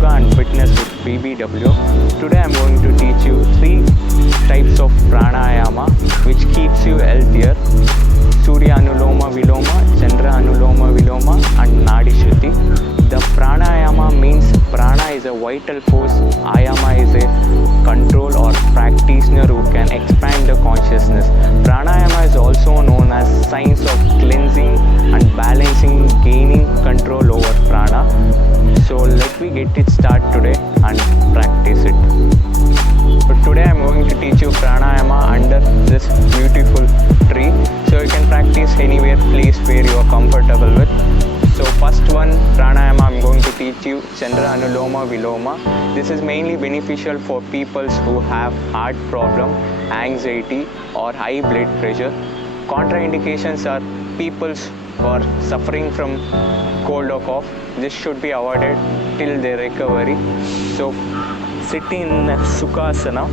Yoga and Fitness with BBW. Today I am going to teach you 3 types of Pranayama which keeps you healthier. Surya Anuloma Viloma, Chandra Anuloma Viloma and Nadi Shodhana. The Pranayama means Prana is a vital force, Ayama is a control or practitioner who can expand the consciousness. Pranayama is also known as science of cleansing and balancing, gaining control over Prana. So let me get it started today and practice it. So today I am going to teach you Pranayama under this beautiful tree. So you can practice anywhere, place where you are comfortable with. So first one, Pranayama, I am going to teach you Chandra Anuloma Viloma. This is mainly beneficial for people who have heart problem, anxiety or high blood pressure. Contraindications are people who are suffering from cold or cough. This should be avoided till their recovery. So sit in sukhasana.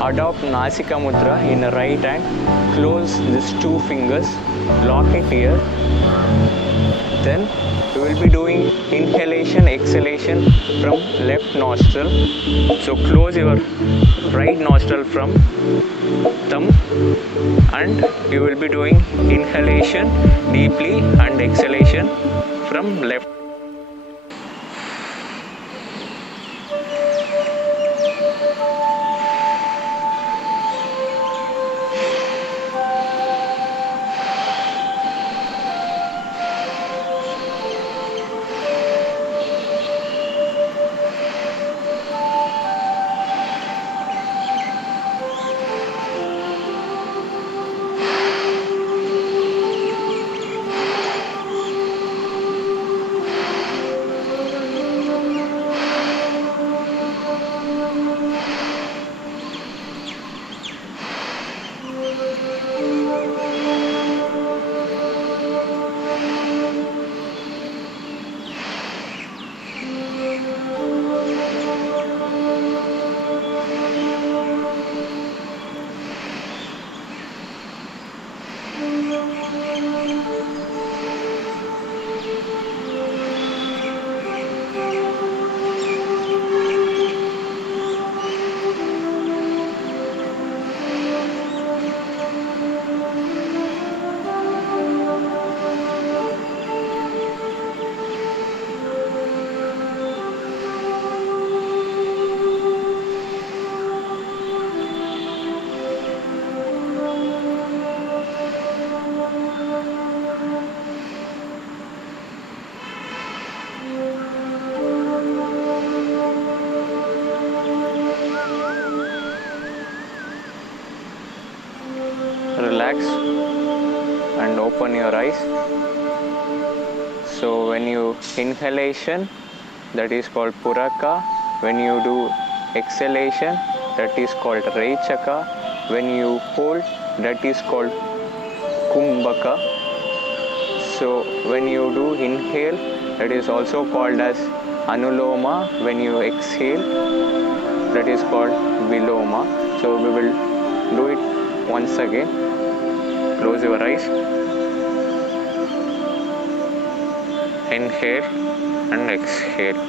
Adopt Naasika Mudra in the right hand. Close these 2 fingers. Lock it here. Then we will be doing inhalation, exhalation from left nostril. So close your right nostril from thumb and you will be doing inhalation deeply and exhalation from left. Relax and open your eyes. So when you inhalation, that is called Puraka. When you do exhalation, that is called Rechaka. When you hold, that is called Kumbhaka. So when you do inhale, that is also called as Anuloma. When you exhale, that is called Viloma. So we will do it once again. Close your eyes. Inhale and exhale.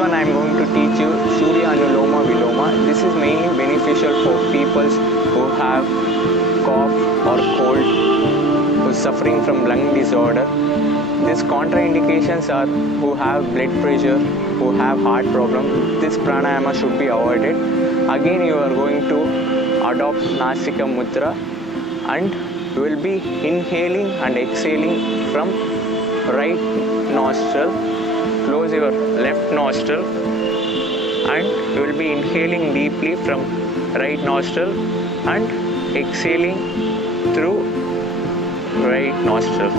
one I am going to teach you Surya Anuloma Viloma. This is mainly beneficial for people who have cough or cold, who is suffering from lung disorder. These contraindications are who have blood pressure, who have heart problem. This pranayama should be avoided. Again, you are going to adopt Naasika Mudra, and you will be inhaling and exhaling from right nostril. Close your left nostril and you will be inhaling deeply from right nostril and exhaling through right nostril.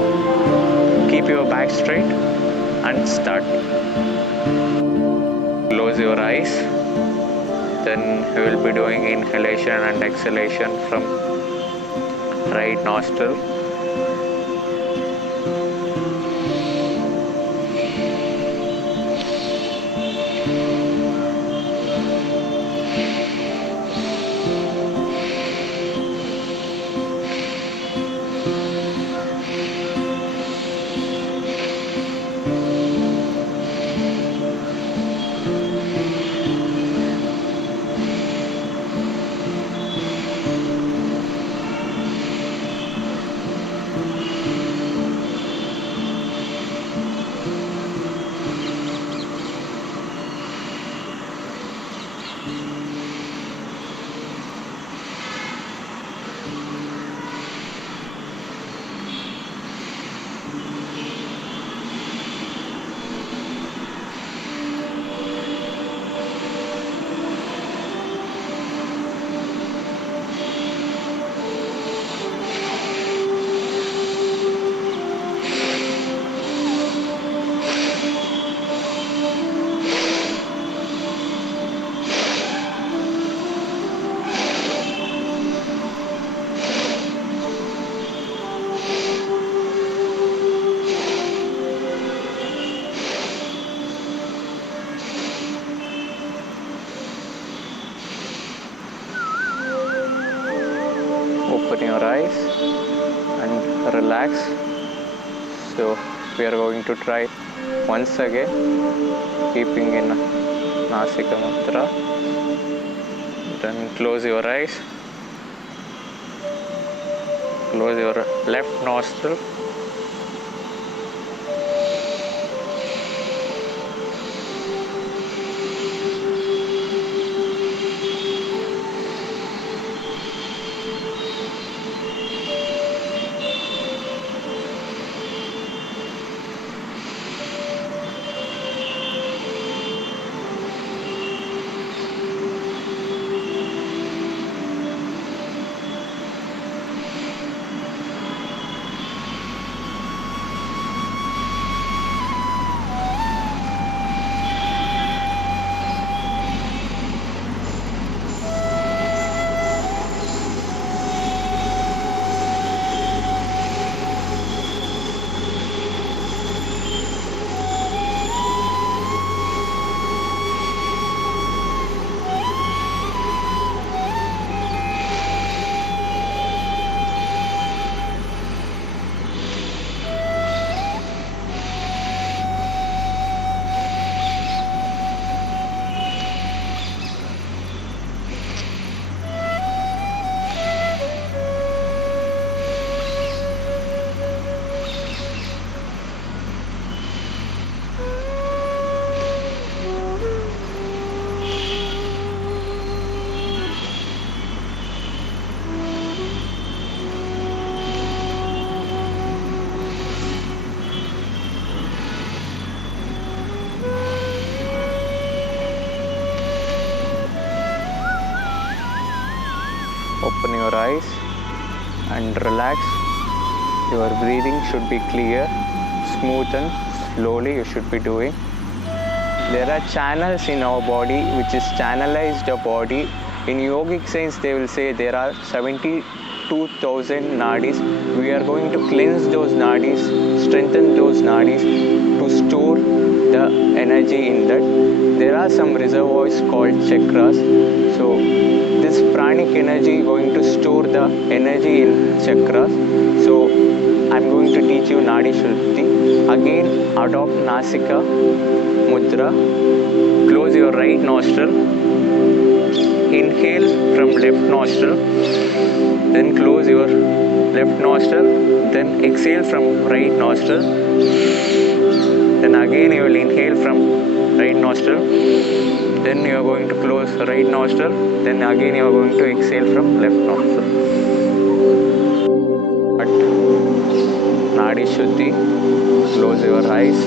Keep your back straight and start. Close your eyes. Then you will be doing inhalation and exhalation from right nostril. Open your eyes and relax. So we are going to try once again, keeping in Naasika Mudra. Then close your eyes. Close your left nostril. Open your eyes and relax. Your breathing should be clear, smooth and slowly you should be doing. There are channels in our body which is channelized the body. In yogic science they will say there are 72,000 nadis. We are going to cleanse those nadis, strengthen those nadis to store the energy in that. There are some reservoirs called chakras. So this pranic energy going to store the energy in chakras. So I'm going to teach you Nadi Shodhana. Again adopt Naasika Mudra. close your right nostril, inhale from left nostril, then close your left nostril, then exhale from right nostril, then again you will inhale from right nostril, then you are going to close right nostril, then again you are going to exhale from left nostril. But Nadi Shodhana, close your eyes,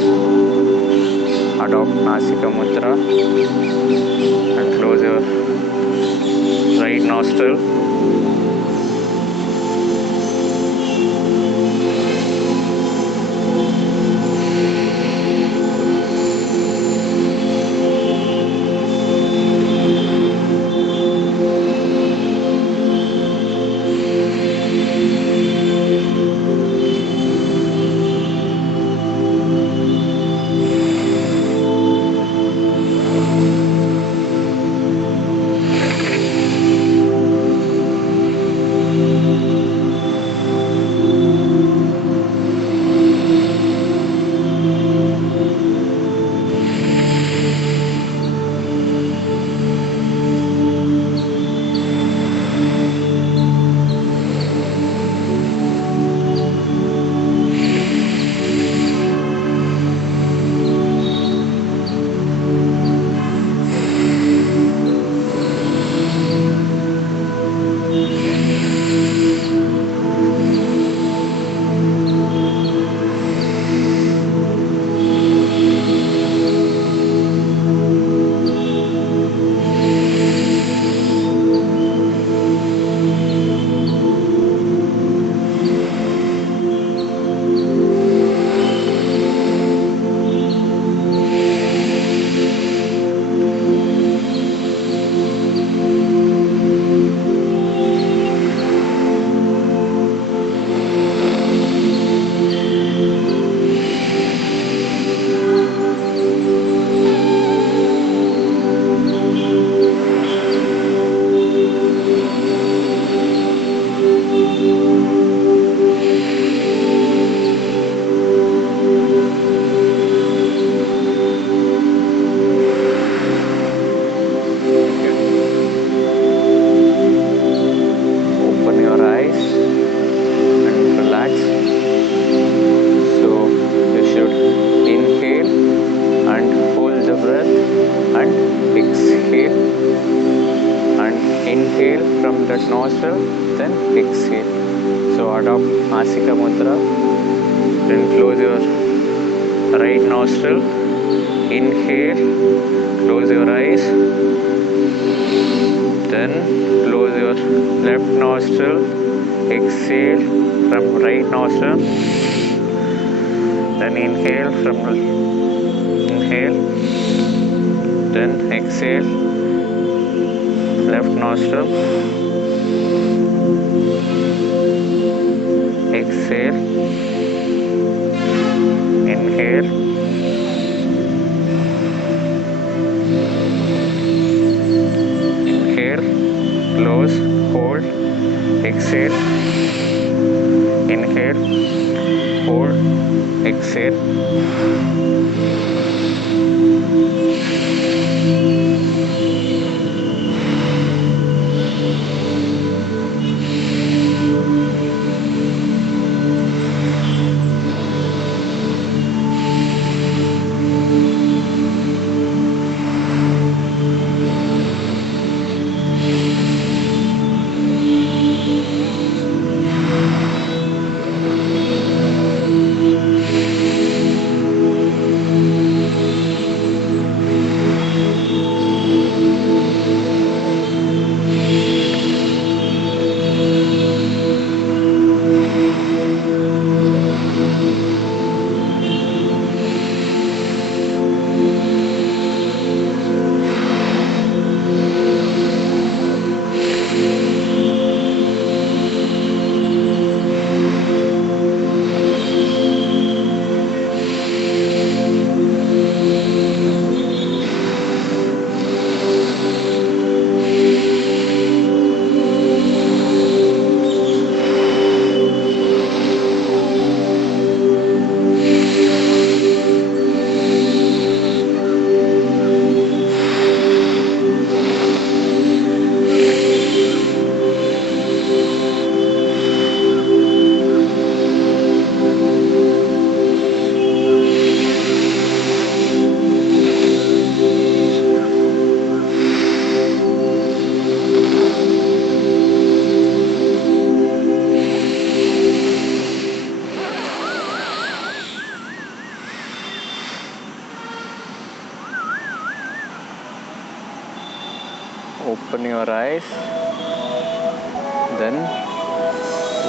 adopt Naasika Mudra and close your right nostril. nostril, then exhale. So adopt Naasika Mudra, then close your right nostril, inhale, close your eyes, then close your left nostril, exhale from right nostril, then inhale, then exhale, left nostril, exhale, inhale, close, hold, exhale, inhale, hold, exhale. Open your eyes. Then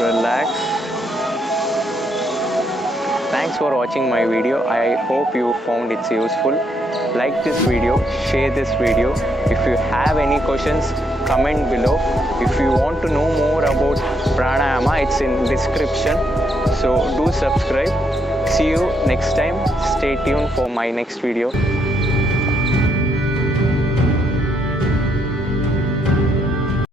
relax. Thanks for watching my video. I hope you found it useful. Like this video, share this video. If you have any questions, comment below. If you want to know more about pranayama, it's in description. So do subscribe. See you next time. Stay tuned for my next video.